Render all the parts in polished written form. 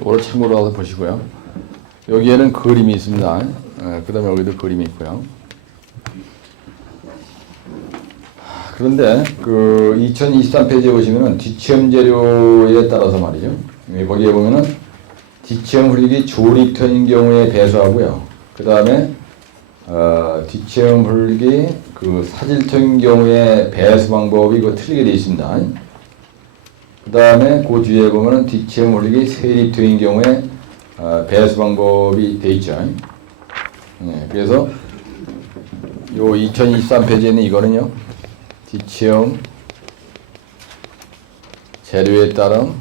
이거를 참고로 와서 보시고요. 여기에는 그림이 있습니다. 그 다음에 여기도 그림이 있고요. 그런데 그 2023페이지에 보시면은 뒷체험 재료에 따라서 말이죠. 거기에 보면은 뒷체험 흘리기 조립형인 경우에 배수하고요. 그 다음에 뒷체험 흘리기 그 사질형인 경우에 배수 방법이 그 틀리게 되어 있습니다. 그 다음에 그 뒤에 보면은 뒷체험 흘리기 세립형인 경우에 배수 방법이 되어 있죠. 그래서 요 2023페이지에는 이거는요. 뒷체험 재료에 따른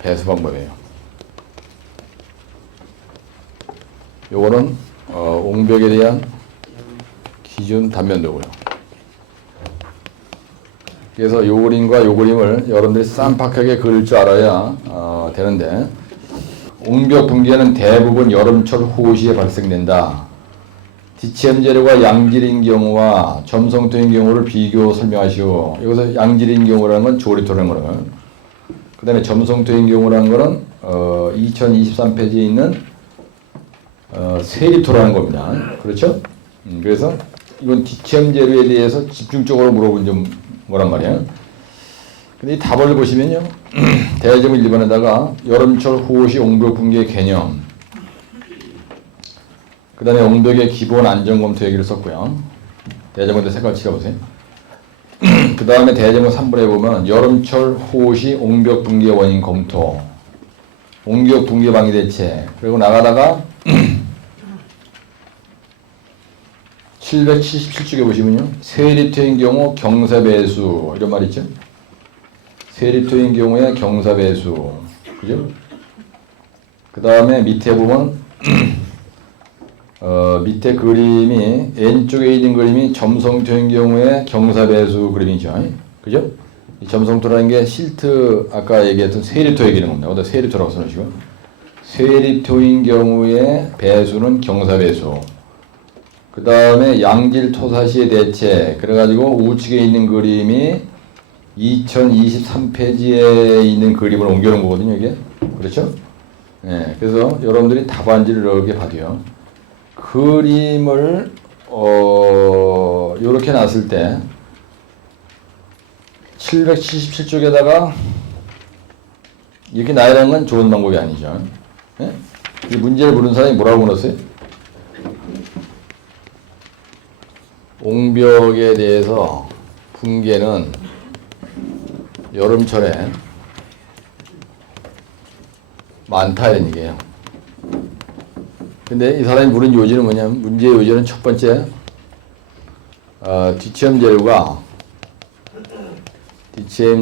배수 방법이에요. 요거는 옹벽에 대한 기준 단면도고요. 그래서 요 그림과 요 그림을 여러분들이 쌈박하게 그릴 줄 알아야 되는데, 옹벽 붕괴는 대부분 여름철 호시에 발생된다. 뒷체험 재료가 양질인 경우와 점성토인 경우를 비교 설명하시오. 여기서 양질인 경우라는 건 조립토라는 거는, 그 다음에 점성토인 경우라는 거는 2023페이지에 있는 세립토라는 겁니다. 그렇죠? 그래서 이건 뒷체험 재료에 대해서 집중적으로 물어본 점 뭐란 말이에요. 근데 이 답을 보시면요. 대점을 1번에다가 여름철 호시 옹벽 붕괴 개념, 그 다음에 옹벽의 기본 안전검토 얘기를 썼고요. 대제문대 색깔 칠해보세요. 그 다음에 대제문 3번에 보면 여름철 호시 옹벽 붕괴 원인 검토, 옹벽 붕괴 방지 대책, 그리고 나가다가 777쪽에 보시면요. 세립토인 경우 경사배수 이런 말 있죠. 세립토인 경우에 경사배수, 그죠? 그 다음에 밑에 보면 밑에 그림이 왼쪽에 있는 그림이 점성토인 경우에 경사배수 그림이죠. 그죠? 이 점성토라는 게 실트 아까 얘기했던 세립토 얘기하는 겁니다. 어디다 세립토라고 써놓으시고, 세립토인 경우에 배수는 경사배수. 그 다음에 양질 토사시의 대체. 그래가지고 우측에 있는 그림이 2023페이지에 있는 그림을 옮겨놓은 거거든요, 이게. 그렇죠? 네, 그래서 여러분들이 답안지를 이렇게 봐도요. 그림을 요렇게 놨을 때 777쪽에다가 이렇게 놔야 건 좋은 방법이 아니죠. 네? 이 문제를 물은 사람이 뭐라고 물었어요? 옹벽에 대해서 붕괴는 여름철에 많다 이런 얘기예요. 근데 이 사람이 물은 요지는 뭐냐면, 문제의 요지는 첫 번째, 뒷체험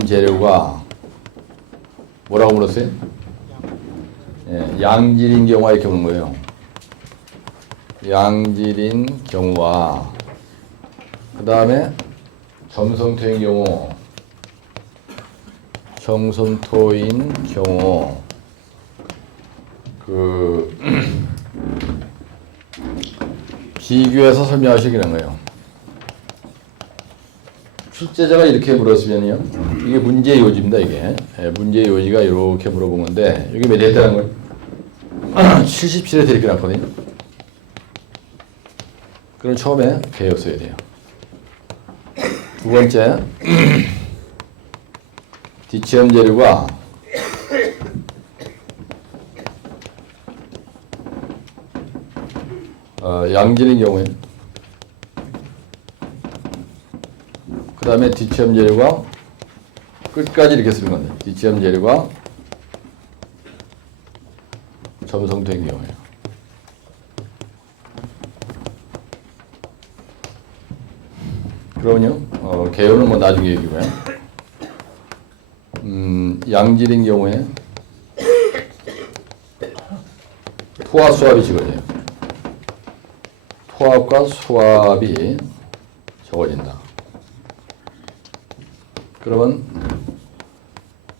재료가 뭐라고 물었어요? 예, 양질인 경우와 이렇게 묻는 거예요. 양질인 경우와, 그 다음에 점성토인 경우, 비교해서 설명하시기는 거예요. 출제자가 이렇게 물었으면요. 이게 문제의 요지입니다, 이게. 예, 문제의 요지가 이렇게 물어본 건데, 여기 몇 대에 따른 거예요? 77에 이렇게 났거든요. 그럼 처음에 개요 써야 돼요. 두 번째, 뒷체험 재료가 양질인 경우에, 그 다음에 뒷체험 재료가 끝까지 이렇게 쓰는 건데, 뒷체험 재료가 점성토인 경우에요. 그러면요, 개요는 뭐 나중에 얘기고요. 양질인 경우에 토합 수합이 적어져요. 토합과 수합이 적어진다. 그러면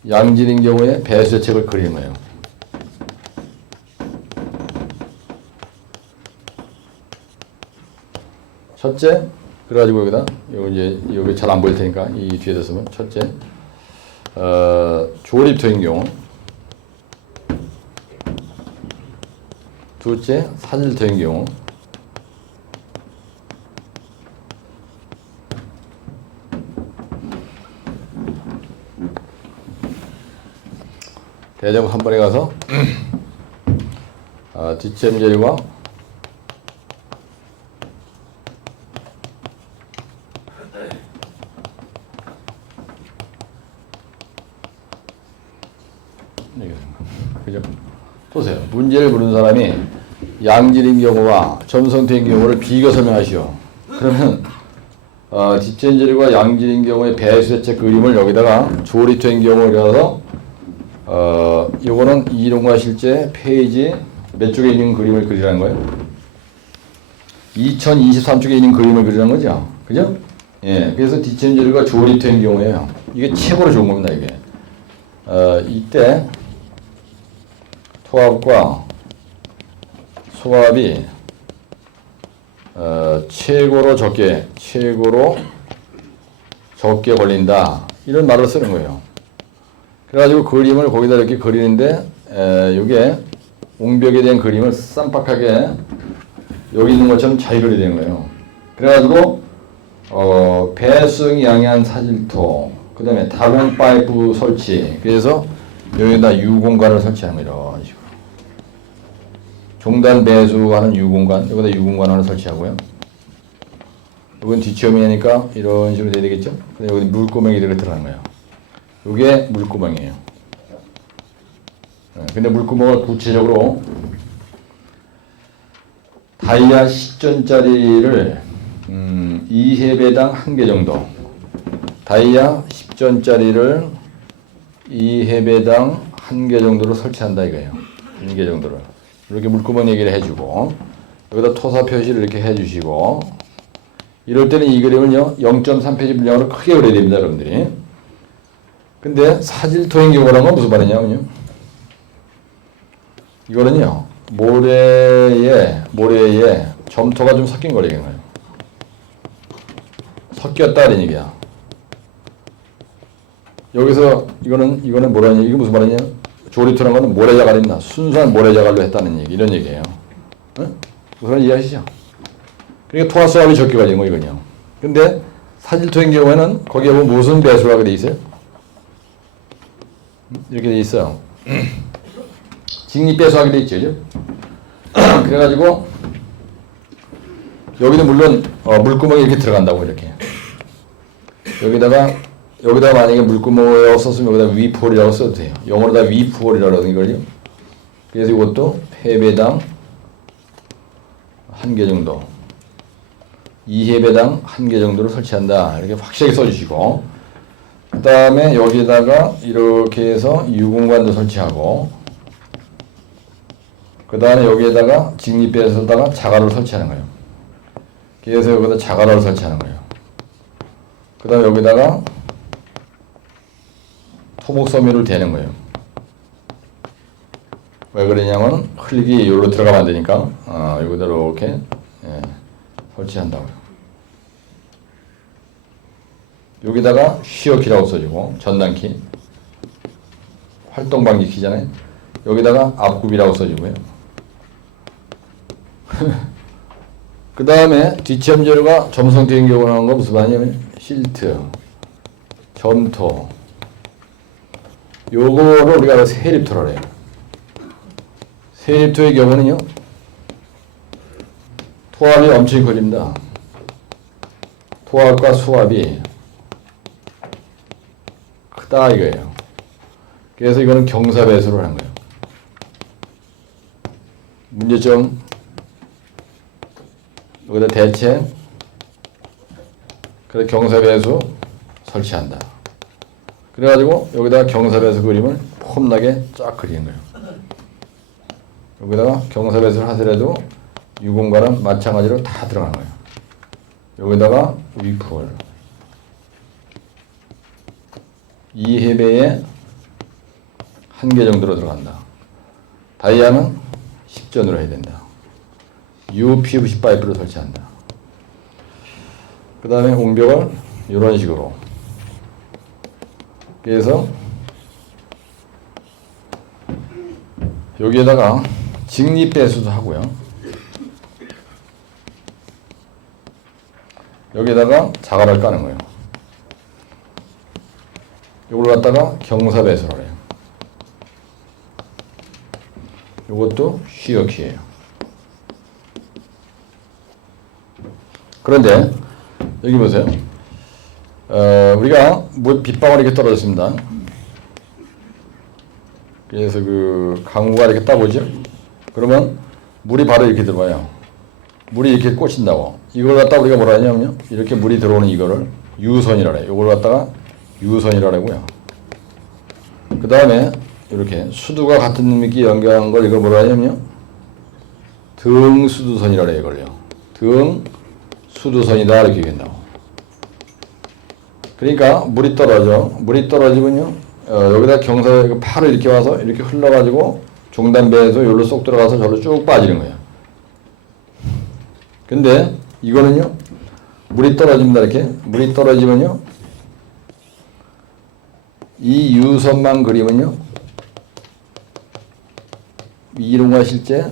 양질인 경우에 배수 대책을 그리는 거예요. 첫째, 그래가지고 여기다, 이거 이제, 여기 잘 안 보일 테니까 이 뒤에다 쓰면, 첫째, 조립토인 경우, 둘째, 사질토인 경우. 대자보 3번에 가서 뒷점 재료가 그죠? 보세요. 문제를 물은 사람이 양질인 경우와 점성토인 경우를 비교 설명하시오. 그러면 뒷점 재료가 양질인 경우의 배수 대책 그림을 여기다가 조리토인 경우라서 요거는 이론과 실제 페이지 몇 쪽에 있는 그림을 그리라는 거예요? 2023쪽에 있는 그림을 그리라는 거죠. 그죠? 예. 그래서 뒷점 재료가 조리토인 경우에요. 이게 최고로 좋은 겁니다, 이게. 이때 토합과 소합이 최고로 적게 걸린다. 이런 말을 쓰는 거예요. 그래가지고 그림을 거기다 이렇게 그리는데 이게 옹벽에 대한 그림을 쌈박하게 여기 있는 것처럼 잘 그려야 되는 거예요. 그래가지고 배수ing 양해한 사질토, 그 다음에 다공 파이프 설치, 그래서 여기다 유공간을 설치하는 거예요. 이런 식으로. 종단 배수하는 유공간, 여기다 유공간 하나 설치하고요. 이건 뒷치험이니까 이런 식으로 돼야 되겠죠? 근데 여기 물구멍이 이렇게 들어가는 거예요. 이게 물구멍이에요. 근데 물구멍을 구체적으로 다이아 10전짜리를 2회배당 1개 정도, 다이아 10전짜리를 2회배당 1개 정도로 설치한다 이거예요. 1개 정도를. 이렇게 물구멍 얘기를 해주고, 여기다 토사 표시를 이렇게 해주시고, 이럴 때는 이 그림을요, 0.3페이지 분량으로 크게 그려야 됩니다, 여러분들이. 근데 사질토인 경우라는 건 무슨 말이냐면요. 이거는요, 모래에 점토가 좀 섞인 거래요. 섞였다, 이런 얘기야. 여기서, 이거는 뭐라냐, 이게 무슨 말이냐? 조리토라는 거는 모래자갈 있나? 순수한 모래자갈로 했다는 얘기, 이런 얘기예요. 응? 무슨 말인지 이해하시죠? 그러니까 토화수압이 적게 걸린 거, 이거요. 근데 사질토인 경우에는 거기에 보면 무슨 배수라고 돼 있어요? 이렇게 돼 있어요. 직립 배수하게 돼 있죠, 그죠? 그래가지고, 여기는 물론, 물구멍이 이렇게 들어간다고, 이렇게. 여기다가 만약에 물구멍이 없었으면 여기다 위폴이라고 써도 돼요. 영어로다 위폴이라고 하는 걸요. 그래서 이것도 회배당 1개 정도, 2회배당 1개 정도를 설치한다. 이렇게 확실하게 써주시고, 그 다음에 여기다가 이렇게 해서 유공간도 설치하고, 그 다음에 여기에다가 직립배에서다가 자갈을 설치하는 거예요. 그래서 여기다 자갈을 설치하는 거예요. 그 다음에 여기다가 토목섬유를 대는 거예요. 왜 그러냐면 흙이 여기로 들어가면 안 되니까 여기다 이렇게 설치한다고요. 여기다가 쉬어키라고 써주고, 전단키, 활동방지 키잖아요. 여기다가 앞굽이라고 써주고요. 그 다음에 뒷체험 재료가 점성토인 경우 나오는 건 무슨 말이냐면 실트, 점토, 요거를 우리가 세립토라고 해요. 세립토의 경우는요, 토합이 엄청 걸립니다. 토합과 수합이 크다 이거예요. 그래서 이거는 경사배수를 하는 거예요. 문제점, 여기다 대체, 그래서 경사배수 설치한다. 그래가지고 여기다가 경사배수 그림을 폼나게 쫙 그리는 거예요. 여기다가 경사배수를 하더라도 유공간은 마찬가지로 다 들어가는 거예요. 여기다가 위폴 2회배에 1개 정도로 들어간다. 다이아는 10전으로 해야 된다. UPVC 파이프를 설치한다. 그 다음에 옹벽을 이런 식으로. 그래서 여기에다가 직립배수도 하고요. 여기다가 자갈을 까는 거예요. 이걸 갖다가 경사배수를 해요. 이것도 쉬어키예요. 그런데 여기 보세요. 우리가 빗방울이 이렇게 떨어졌습니다. 그래서 그 강우가 이렇게 따보죠. 그러면 물이 바로 이렇게 들어와요. 물이 이렇게 꽂힌다고. 이걸 갖다 우리가 뭐라 하냐면요. 이렇게 물이 들어오는 이거를 유선이라 해요. 이걸 갖다가 유선이라 하고요. 그 다음에 이렇게 수두가 같은 놈이 연결한 걸 이걸 뭐라 하냐면요. 등수두선이라 해요. 이걸요. 등수두선이다 이렇게 얘기한다고. 그러니까 물이 떨어져. 물이 떨어지면요. 여기다 경사 팔을 이렇게 와서 이렇게 흘러가지고 종단배에서 여기로 쏙 들어가서 저로 쭉 빠지는 거예요. 근데 이거는요. 물이 떨어집니다. 이렇게. 물이 떨어지면요. 이 유선만 그리면요. 이론과 실제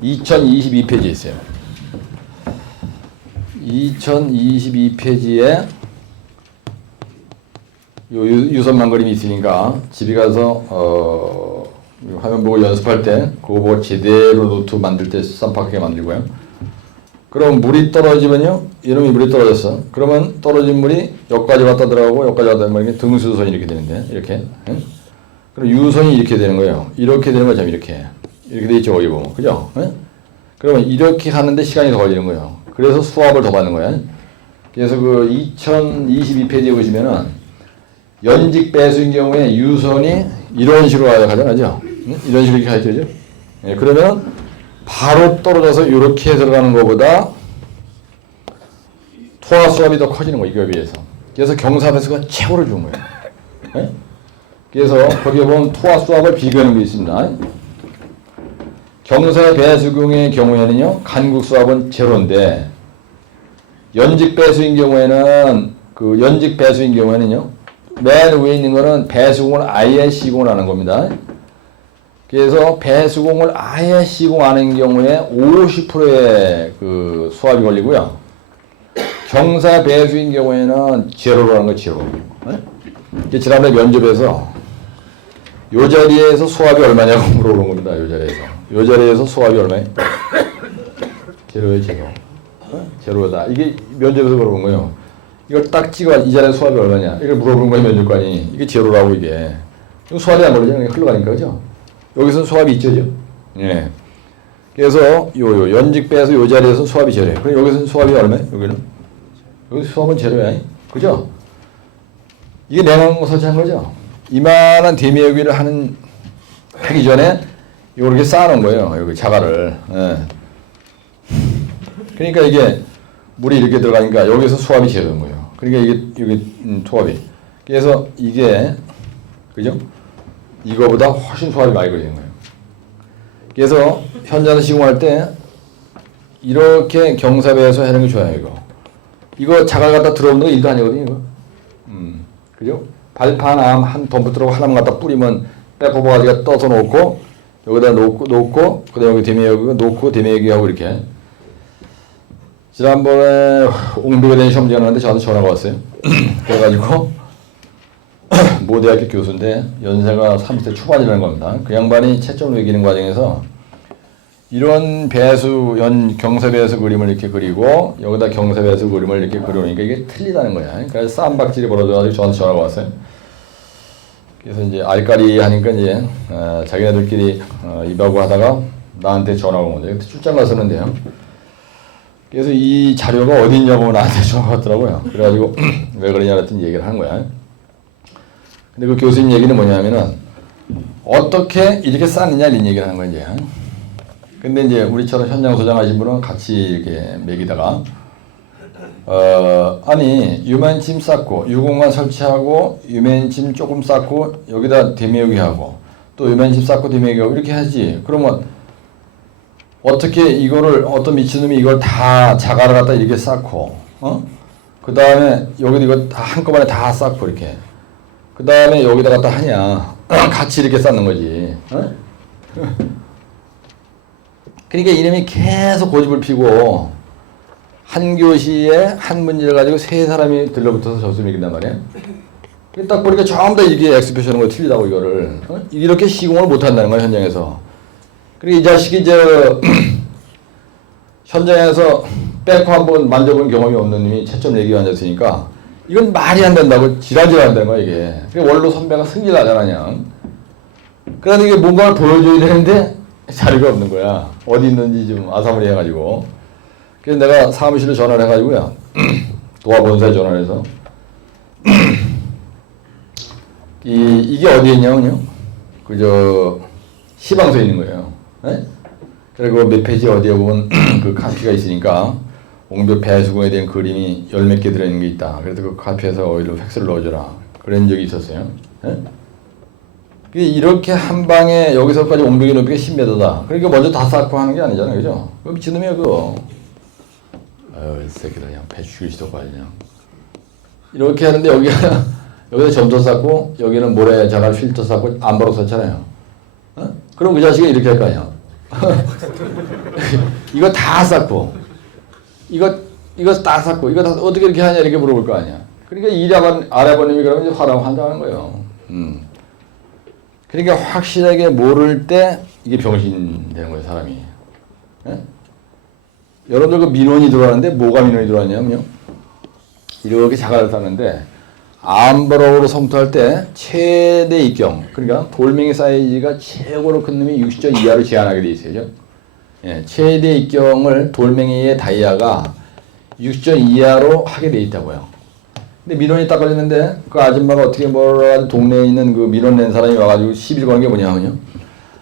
2022페이지에 있어요. 2022페이지에 요 유선만 그림이 있으니까 집에 가서 화면 보고 연습할 때 그거 보고 제대로 노트 만들 때 쌈박하게 만들고요. 그럼 물이 떨어지면요. 이놈이 물이 떨어졌어. 그러면 떨어진 물이 여기까지 왔다 들어가고 여기까지 왔다 들어가고 등수선이 이렇게 되는데 이렇게. 응? 그럼 유선이 이렇게 되는 거예요. 이렇게 되는 거죠. 이렇게. 이렇게 돼 있죠. 거기 보면. 그죠? 응? 그러면 이렇게 하는데 시간이 더 걸리는 거예요. 그래서 수압을 더 받는 거야. 그래서 그 2022페이지에 보시면은 연직 배수인 경우에 유선이 이런 식으로 가잖아요. 응? 이런 식으로 이렇게 가야죠. 예, 그러면 바로 떨어져서 이렇게 들어가는 것보다 토화 수압이 더 커지는 거예요. 이거에 비해서. 그래서 경사 배수가 최고를 준 거예요. 예? 그래서 거기에 보면 토화 수압을 비교하는 게 있습니다. 경사 배수경의 경우에는요. 간국 수압은 제로인데 연직 배수인 경우에는 맨 위에 있는 거는 배수공을 아예 시공을 하는 겁니다. 그래서 배수공을 아예 시공하는 경우에 50%의 그 수압이 걸리고요. 경사 배수인 경우에는 제로라는 거 제로. 네? 지난번에 면접에서 요 자리에서 수압이 얼마냐고 물어보는 겁니다. 요 자리에서 수압이 얼마예요? 제로예요, 제로. 제로다. 이게 면접에서 물어본 거예요. 이걸 딱 찍어 이 자리에 수압이 얼마냐? 이걸 물어보는 거예요, 면접관이. 이게 제로라고 이게. 수압이 안 걸리잖아요. 흘러가니까 그죠? 여기서 수압이 있죠, 예. 그래서 요 연직 빼서 요 자리에서 수압이 제로예요. 그럼 여기서 수압이 얼마예요? 여기 수압은 제로야, 그죠? 이게 냉각 설치한 거죠. 이만한 대미여기를 하기 전에 이렇게 쌓아놓은 거예요. 여기 자갈을. 예. 그러니까 이게 물이 이렇게 들어가니까 여기서 수압이 제로인 거예요. 그러니까 이게 토압이. 그래서 이게 그죠? 이거보다 훨씬 수압이 많이 걸리는 거예요. 그래서 현장에서 시공할 때 이렇게 경사배에서 하는 게 좋아요. 이거 자갈 갖다 들어오는 거 일도 아니거든요. 이거. 그죠? 발판 한 덤부터로 하나만 갖다 뿌리면 백호버 가지가 떠서 놓고 여기다 놓고 그다음에 여기 대매여기 놓고 대매여기 하고 이렇게. 지난번에 옹비가 된 시험장 하는데 저한테 전화가 왔어요. 그래가지고 모 대학교 교수인데 연세가 30대 초반이라는 겁니다. 그 양반이 채점을 매기는 과정에서 이런 경사 배수 그림을 이렇게 그리고 여기다 경사 배수 그림을 이렇게 그려놓으니까 이게 틀리다는 거야. 그래서 쌈박질이 벌어져가지고 저한테 전화가 왔어요. 그래서 이제 알까리 하니까 이제 자기네들끼리 입하고 하다가 나한테 전화가 온 거죠. 그때 출장 갔었는데요. 그래서 이 자료가 어디 있냐고 나한테 전화가 왔더라고요. 그래가지고 왜 그러냐 했더니 얘기를 하는 거야. 근데 그 교수님 얘기는 뭐냐면은 어떻게 이렇게 쌓느냐 이런 얘기를 하는 거야 이제. 근데 이제 우리처럼 현장 소장하신 분은 같이 이렇게 매기다가 아니 유맨침 쌓고 유공만 설치하고 유맨침 조금 쌓고 여기다 대매여기 하고 또 유맨침 쌓고 대매여기 하고 이렇게 하지. 그러면 어떻게 이거를 어떤 미친놈이 이걸 다 자갈을 갖다 이렇게 쌓고 그 다음에 여기도 이거 다 한꺼번에 다 쌓고 이렇게 그 다음에 여기다 갖다 하냐. 같이 이렇게 쌓는 거지. 어? 그러니까 이놈이 계속 고집을 피고 한 교시에 한 문제를 가지고 세 사람이 들러붙어서 점수를 이긴단 말이야. 딱 보니까 전부 다 이게 엑스표시하는 거 틀리다고 이거를. 어? 이렇게 시공을 못 한다는 거야 현장에서. 그리고 이 자식이 현장에서 백호 한번 만져본 경험이 없는 놈이 채점 얘기가 앉았으니까 이건 말이 안 된다고 지랄질 한다는 거야 이게. 그러니까 원로 선배가 승질나잖아 그냥. 그러니까 이게 뭔가를 보여줘야 되는데 자리가 없는 거야. 어디 있는지 좀 아사무리 해가지고. 그래서 내가 사무실로 전화를 해가지고요. 도화본사에 전화를 해서 이게 어디에 있냐면요. 시방서에 있는 거예요. 네? 그리고 몇 페이지 어디에 보면 그 카피가 있으니까 옹벽 배수공에 대한 그림이 열 몇 개 들어있는 게 있다. 그래서 그 카피에서 어디로 팩스를 넣어줘라. 그런 적이 있었어요. 네? 이렇게 한 방에 여기서까지 옹벽의 높이가 10m다. 그러니까 먼저 다 쌓고 하는 게 아니잖아요. 그죠? 그 미친놈이야 그거. 아유 이 새끼들 그냥 배 죽일 시도 가 그냥. 이렇게 하는데 여기다 점토 쌓고 여기는 모래 자갈 필터 쌓고 안바로 썼잖아요. 어? 그럼 그 자식은 이렇게 할 거 아니야. 이거 다 쌓고 이거 다 쌓고 이거 다 어떻게 이렇게 하냐 이렇게 물어볼 거 아니야. 그러니까 일하면 아래버님이 그러면 이제 화나고 한다는 거예요. 그러니까 확실하게 모를 때 이게 병신 되는 거예요 사람이. 예? 여러분들 그 민원이 들어왔는데 뭐가 민원이 들어왔냐면요. 이렇게 자갈을 쌓는데 암버럭으로 성토할 때 최대 입경, 그러니까 돌멩이 사이즈가 최고로 큰 놈이 60점 이하로 제한하게 돼 있어요. 예, 최대 입경을 돌멩이의 다이아가 60점 이하로 하게 돼 있다고요. 근데 민원이 딱 걸렸는데 그 아줌마가 어떻게 뭐라 동네에 있는 그 민원 낸 사람이 와가지고 시비를 거는 게 뭐냐면요.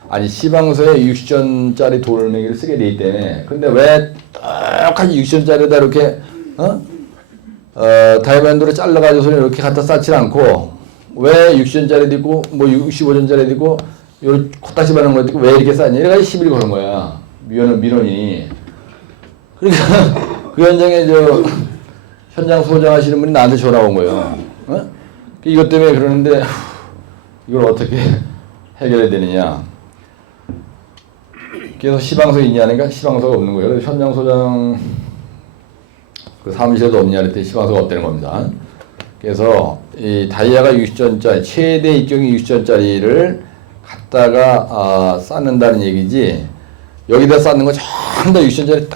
아니 시방서에 60점짜리 돌멩이를 쓰게 돼 있다며. 근데 왜 똑같이 60점짜리에다 이렇게 다이아몬드로 잘라가지고 이렇게 갖다 쌓지 않고 왜 60점짜리도 있고 뭐 65점짜리도 있고 요 코딱지 바는 것도 있고 왜 이렇게 쌓냐 이래가지고 시비를 거는 거야 민원이. 그러니까 그 현장에 현장 소장하시는 분이 나한테 전화 온 거예요. 어? 이것 때문에 그러는데 이걸 어떻게 해결해야 되느냐. 그래서 시방서 있냐니까 시방서가 없는 거예요. 그래서 현장 소장 그 사무실에도 없냐 그랬더니 시방서가 없다는 겁니다. 그래서 이 다이아가 60점짜리 최대 입경이 60점짜리를 갖다가 쌓는다는 얘기지 여기다 쌓는 거 전부 다 60점짜리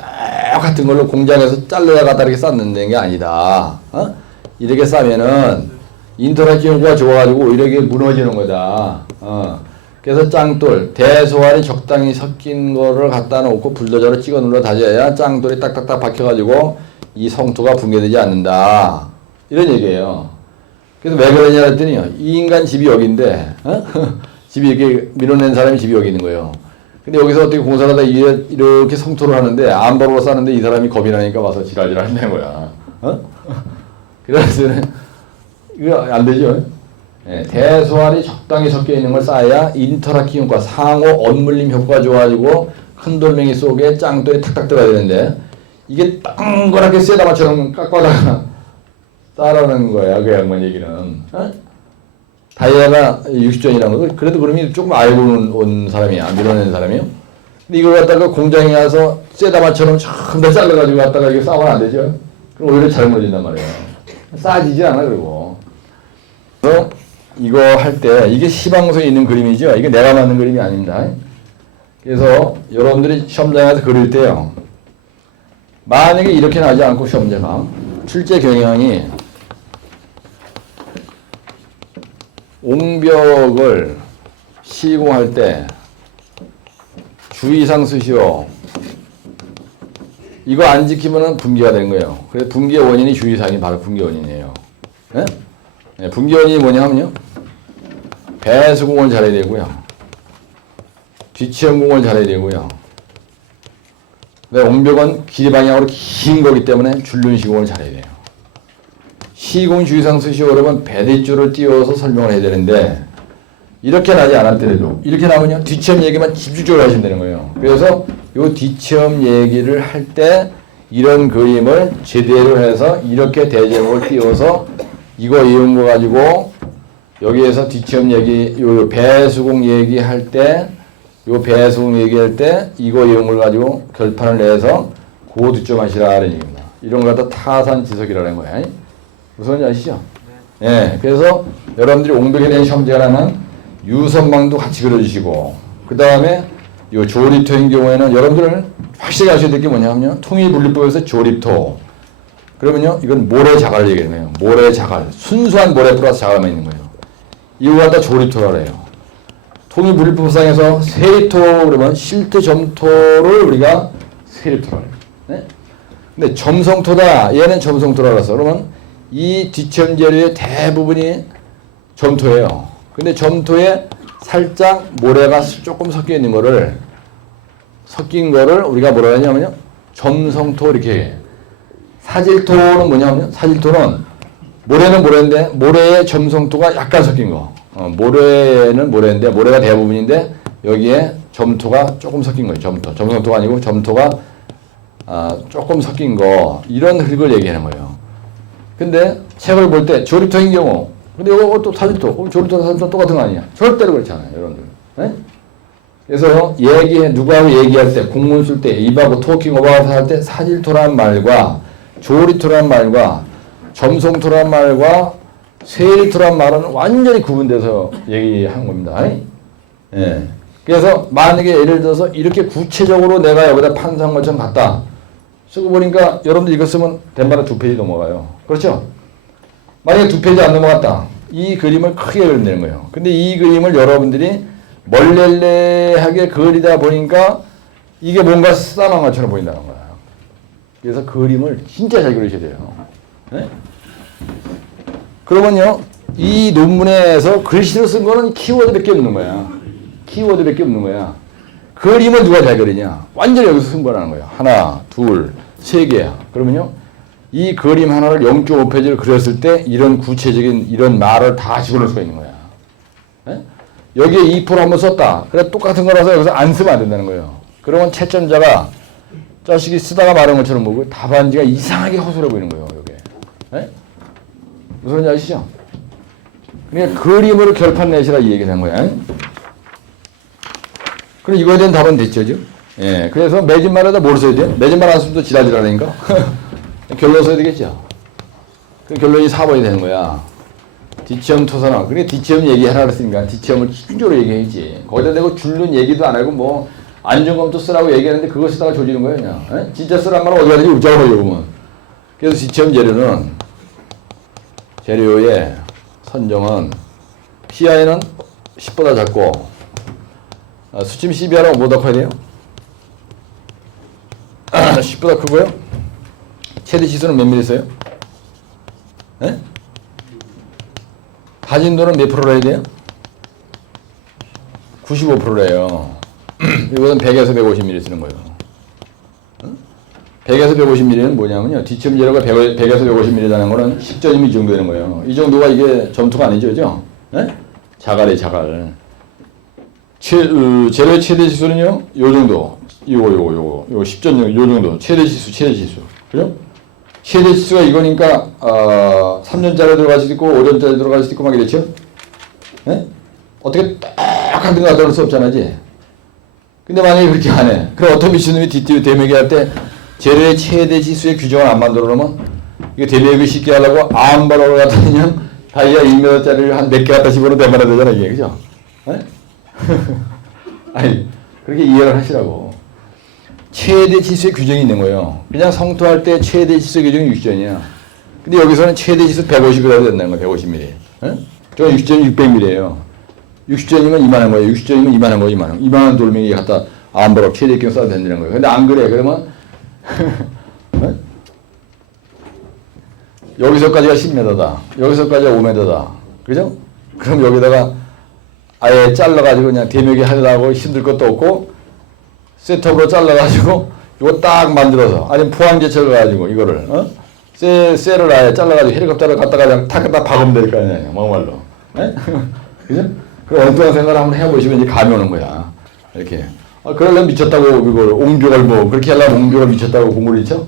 똑같은 걸로 공장에서 잘라다 갖다 이렇게 쌓는 게 아니다. 이렇게 싸면은 인터넷 기용구가 좋아가지고 오히려 이게 무너지는 거다. 그래서 짱돌, 대소알이 적당히 섞인 거를 갖다 놓고 불도저로 찍어 눌러 다져야 짱돌이 딱딱딱 박혀가지고 이 성토가 붕괴되지 않는다. 이런 얘기예요. 그래서 왜 그러냐 했더니 이 인간 집이 여기인데 집이 이렇게 밀어낸 사람이 집이 여기 있는 거예요. 근데 여기서 어떻게 공사를 하다 이렇게 성토를 하는데 안바로 싸는데 이 사람이 겁이 나니까 와서 지랄지랄 한다는 거야. 그래서 이거 안 되죠. 네, 대소알이 적당히 섞여 있는 걸 쌓아야 인터라키 효과, 상호 언물림 효과가 좋아지고 큰 돌멩이 속에 짱돌이 탁탁 들어가야 되는데 이게 동그랗게 쇠다마처럼 깎아다가 쌓아라는 거야 그 양반 얘기는. 다이아가 60점이라는 거 그래도 그러면 조금 알고 온 사람이야. 밀어낸 사람이요. 근데 이걸 갖다가 공장에 가서 쇠다마처럼 전부 다 잘라가지고 갖다가 이게 싸우면 안 되죠. 그럼 오히려 잘못진단 말이에요. 싸지지 않아 그리고. 그래서 이거 할 때 이게 시방서에 있는 그림이죠. 이게 내가 만든 그림이 아닙니다. 그래서 여러분들이 시험장에서 그릴 때요. 만약에 이렇게 나지 않고 시험자가 출제 경향이 옹벽을 시공할 때 주의사항 쓰시오. 이거 안 지키면은 붕괴가 되는 거예요. 그래서 붕괴 원인이 주의사항이 바로 붕괴 원인이에요. 네? 네, 붕괴 원인이 뭐냐 하면요. 배수공을 잘해야 되고요. 뒤치연공을 잘해야 되고요. 옹벽은 길이 방향으로 긴 거기 때문에 줄눈 시공을 잘해야 돼요. 시공 주의사항 쓰시오 그러면 배대줄을 띄워서 설명을 해야 되는데 이렇게 나지 않았더라도 이렇게 나오면 뒤치험 얘기만 집중적으로 하시면 되는 거예요. 그래서 이 뒤치험 얘기를 할 때 이런 그림을 제대로 해서 이렇게 대제목을 띄워서 이거 이런 거 가지고 여기에서 뒤치음 얘기, 요 배수공 얘기할 때, 이거 이용을 가지고 결판을 내서 고 득점하시라는 얘기입니다. 이런 걸 갖다 타산지석이라는 거야. 무슨 아시죠? 예, 그래서 여러분들이 옹벽에 대한 시험지가라면 유선망도 같이 그려주시고, 그 다음에 이 조립토인 경우에는 여러분들은 확실히 아셔야 될 게 뭐냐면요. 통일분리법에서 조립토. 그러면요, 이건 모래자갈을 얘기하는 거예요. 모래자갈. 순수한 모래 플러스 자갈만 있는 거예요. 이거 갖다 조립토라 그래요. 통일분리법상에서 세립토 그러면 실트 점토를 우리가 세립토라 그래요. 네? 근데 점성토다. 얘는 점성토라 그래서 그러면 이 뒷점 재료의 대부분이 점토예요. 근데 점토에 살짝 모래가 조금 섞인 거를 우리가 뭐라 하냐면요. 점성토 이렇게 해요. 사질토는 뭐냐면요. 사질토는 모래는 모래인데 모래에 점성토가 약간 섞인 거. 모래는 모래인데 모래가 대부분인데 여기에 점토가 조금 섞인 거예요. 점성토가 아니고 점토가 조금 섞인 거. 이런 흙을 얘기하는 거예요. 근데 책을 볼 때 조립토인 경우 근데 이거 또 사질토, 조립토, 사질토 똑같은 거 아니냐? 절대로 그렇지 않아요, 여러분들. 네? 그래서 누구하고 얘기할 때, 공문 쓸 때, 입하고 토킹 오버하면서 할 때 사질토란 말과 조립토란 말과 점성토란 말과 세립토란 말은 완전히 구분돼서 얘기하는 겁니다. 네. 그래서 만약에 예를 들어서 이렇게 구체적으로 내가 여기다 판사한 것처럼 갖다 쓰고 보니까 여러분들 이거 쓰면 된말은 2페이지 넘어가요. 그렇죠? 만약에 2페이지 안 넘어갔다. 이 그림을 크게 그린다는 거예요. 근데 이 그림을 여러분들이 멀레레하게 그리다 보니까 이게 뭔가 쓰다만 것처럼 보인다는 거예요. 그래서 그림을 진짜 잘 그리셔야 돼요. 네? 그러면요, 이 논문에서 글씨로 쓴 거는 키워드밖에 없는 거야. 그림을 누가 잘 그리냐? 완전히 여기서 승부하는 거예요. 하나, 둘, 세 개야. 그러면요, 이 그림 하나를 0.5페이지를 그렸을 때 이런 구체적인 이런 말을 다 집어넣을 수가 있는 거야. 네? 여기에 2% 한번 썼다. 그래 똑같은 거라서 여기서 안 쓰면 안 된다는 거예요. 그러면 채점자가 자식이 쓰다가 말한 것처럼 보고 답안지가 이상하게 허술해 보이는 거예요. 여기에. 네? 무슨 말인지 아시죠? 그러니까 그림으로 결판 내시라 이 얘기를 한 거야. 그럼 이거에 대한 답은 됐죠, 지금? 예. 그래서 매진말에다 뭘 써야 돼요? 매진말 안 쓰면 또 지랄지랄하니까. 결론 써야 되겠죠. 그 결론이 4번이 되는 거야. 뒤치험 토선화. 그래, 뒤치험 얘기하라 그랬으니까 뒤치험을 충조로 얘기해야지. 거기다 대고 줄눈 얘기도 안 하고 뭐, 안전검토 쓰라고 얘기하는데 그거 쓰다가 조지는 거예요, 그냥. 에? 진짜 쓰란 말은 어디 가든지 웃자고 하려고 보면. 그래서 뒤치험 재료의 선정은 PI는 10보다 작고, 수침 CBR하고 뭐다 커야 돼요? 10보다 크고요. 최대 지수는 몇 미리 있어요? 네? 가진도는 몇 프로로 해야 돼요? 95%래요. 이것은 100에서 150mm 쓰는 거예요. 100에서 150mm는 뭐냐면요. 뒤치음 재료가 100에서 150mm라는 거는 10점이면 이 정도 되는 거예요. 이 정도가 이게 점토가 아니죠, 그죠? 네? 자갈이에요, 자갈. 재료의 최대 지수는요, 요 정도. 요거 10점, 요 정도. 최대 지수. 그죠? 최대 지수가 이거니까, 3년짜리 들어갈 수도 있고, 5년짜리 들어갈 수도 있고, 막 이랬죠? 네? 어떻게 딱한 등 가져올 수 없잖아지? 근데 만약에 그렇게 안 해. 그럼 어떤 미친놈이 대매기 할 때, 재료의 최대 지수의 규정을 안 만들어 놓으면, 이거 대매기 쉽게 하려고 암바로를 갖다 그냥 다이아 2m짜리를 한 몇 개 갖다 집어넣어 대만해야 되잖아, 이게. 그죠? 네? 아니, 그렇게 이해를 하시라고. 최대 지수의 규정이 있는 거예요. 그냥 성토할 때 최대 지수 규정이 60전이야. 근데 여기서는 최대 지수 150이라도 된다는 거예요, 150mm. 예? 저 60전이 600mm예요. 60전이면 이만한 거예요. 60전이면 이만한 거예요, 이만한 거. 이만한 돌멩이 갖다 암바로 최대 입경 써도 된다는 거예요. 근데 안 그래. 그러면, 예? 여기서까지가 10m다. 여기서까지가 5m다. 그죠? 그럼 여기다가 아예 잘라가지고 그냥 대묘기 하려고 힘들 것도 없고 셋톱으로 잘라가지고 이거 딱 만들어서 아니면 포항제철 가지고 이거를 쇠를 아예 잘라가지고 헬리콥터를 갖다가 그냥 탁 갖다 박으면 될 거 아니에요, 막말로. 그죠? 그럼 엉뚱한 생각을 한번 해보시면 이제 감이 오는 거야. 이렇게. 그러려면 미쳤다고 이걸 옹벽을 뭐 그렇게 하려면 옹벽을 미쳤다고 공부를 했죠?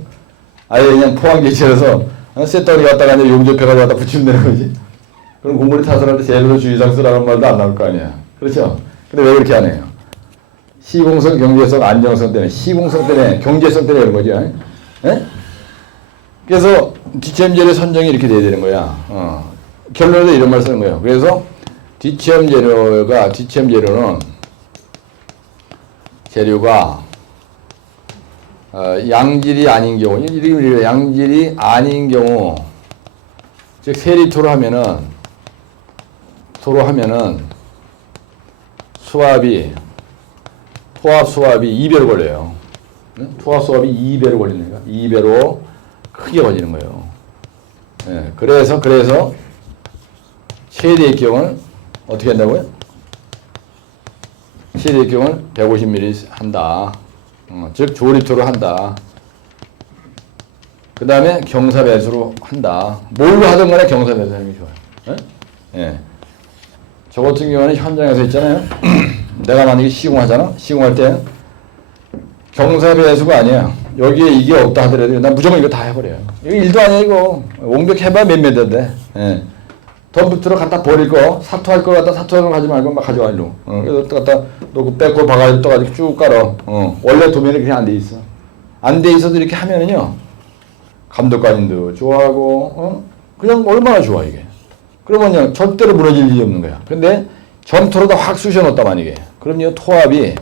아예 그냥 포항제철에서 쇠덩이 갖다가 이제 용접해가지고 갖다 붙이면 되는 거지. 그럼 공부를 타설할 때 재료도 주의사항 쓰라는 말도 안 나올 거 아니야. 그렇죠? 근데 왜 그렇게 안 해요? 시공성, 경제성, 안정성 때문에, 시공성 때문에, 경제성 때문에 이런 거죠. 예? 그래서 뒷체험 재료 선정이 이렇게 돼야 되는 거야. 결론에도 이런 말 쓰는 거예요. 그래서 뒷체험 재료는 재료가 양질이 아닌 경우, 양질이 아닌 경우, 즉 세리토로 하면은 토합 수압이 2배로 걸려요. 토합 수압이 2배로 걸리는 거야. 2배로 크게 걸리는 거예요. 네, 그래서 최대 입경을 어떻게 한다고요? 최대 입경을 150ml 한다. 즉 조리토로 한다. 그 다음에 경사배수로 한다. 뭘로 하든 간에 경사배수 하는 게 좋아요. 예. 저 같은 경우는 현장에서 있잖아요. 내가 만약에 시공하잖아. 시공할 때 경사배수가 아니야. 여기에 이게 없다 하더라도 난 무조건 이거 다 해버려요. 이거 일도 아니야 이거. 옹벽 해봐 몇 미터인데. 예. 덤프트로 갖다 버릴 거, 사토할 거 갖다 사토하는 거 가지 말고 막 가져와 일로. 그래서 갖다 놓고 빼고 바가지 떠가지고 쭉 깔아. 원래 도면이 그냥 안 돼 있어. 안 돼 있어도 이렇게 하면은요. 감독관님도 좋아하고, 그냥 얼마나 좋아 이게. 그러면요 절대로 무너질 일이 없는 거야. 근데 점토로다 확 쑤셔 넣었다 만약에. 그럼 이 토합이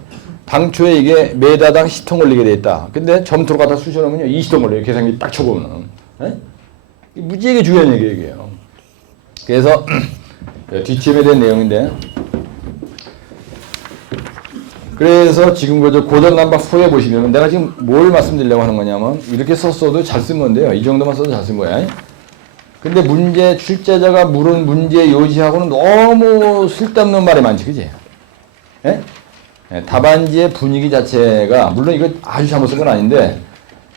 당초에 이게 메다당 10톤 걸리게 돼 있다. 근데 점토로 갖다 쑤셔 넣으면요 20톤 걸려요. 계산기 딱 쳐보면. 무지하게 중요한 얘기예요. 그래서 뒷침에 대한 내용인데, 그래서 지금 그저 고정난방 후에 보시면 내가 지금 뭘 말씀드리려고 하는 거냐면 이렇게 썼어도 잘 쓴 건데요. 이 정도만 써도 잘 쓴 거야. 근데 출제자가 물은 문제 요지하고는 너무 쓸데없는 말이 많지, 그지? 예? 답안지의 분위기 자체가, 물론 이거 아주 잘못 쓴 건 아닌데,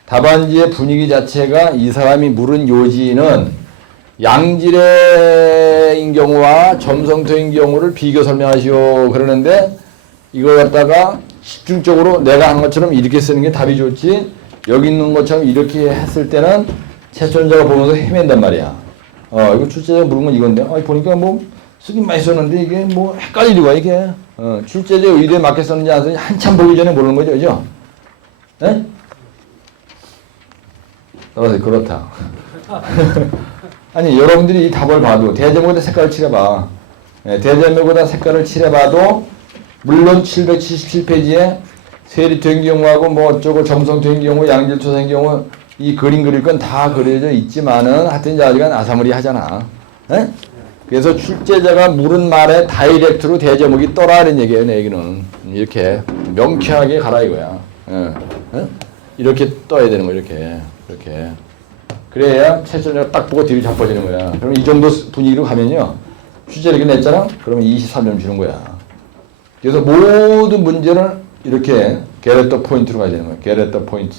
답안지의 분위기 자체가 이 사람이 물은 요지는 양질의 경우와 점성토인 경우를 비교 설명하시오 그러는데, 이걸 갖다가 집중적으로 내가 한 것처럼 이렇게 쓰는 게 답이 좋지, 여기 있는 것처럼 이렇게 했을 때는 채점자가 보면서 헤맨단 말이야. 이거 출제자가 물은 건 이건데, 보니까 뭐 쓰긴 많이 썼는데 이게 뭐 헷갈리고 이게. 출제자 의도에 맞게 썼는지 안 썼는지 한참 보기 전에 모르는 거죠, 그죠? 예? 따라서 그렇다. 아니, 여러분들이 이 답을 봐도 대제목에다 색깔을 칠해봐. 대제목에다 색깔을 칠해봐도 물론 777페이지에 세리토인 경우하고 뭐 어쩌고 점성토인 경우, 양질토인 경우 이 그림 그릴 건 다 그려져 있지만은 하여튼 이제 아직은 아사무리하잖아. 그래서 출제자가 물은 말에 다이렉트로 대제목이 떠라는 얘기예요. 내 얘기는 이렇게 명쾌하게 가라 이거야. 이렇게 떠야 되는 거 이렇게. 그래야 채점자가 딱 보고 뒤로 잡아지는 거야. 그럼 이 정도 분위기로 가면요. 출제를 이렇게 냈잖아? 그러면 23점 주는 거야. 그래서 모든 문제를 이렇게 get the point로 가야 되는 거야. get the point.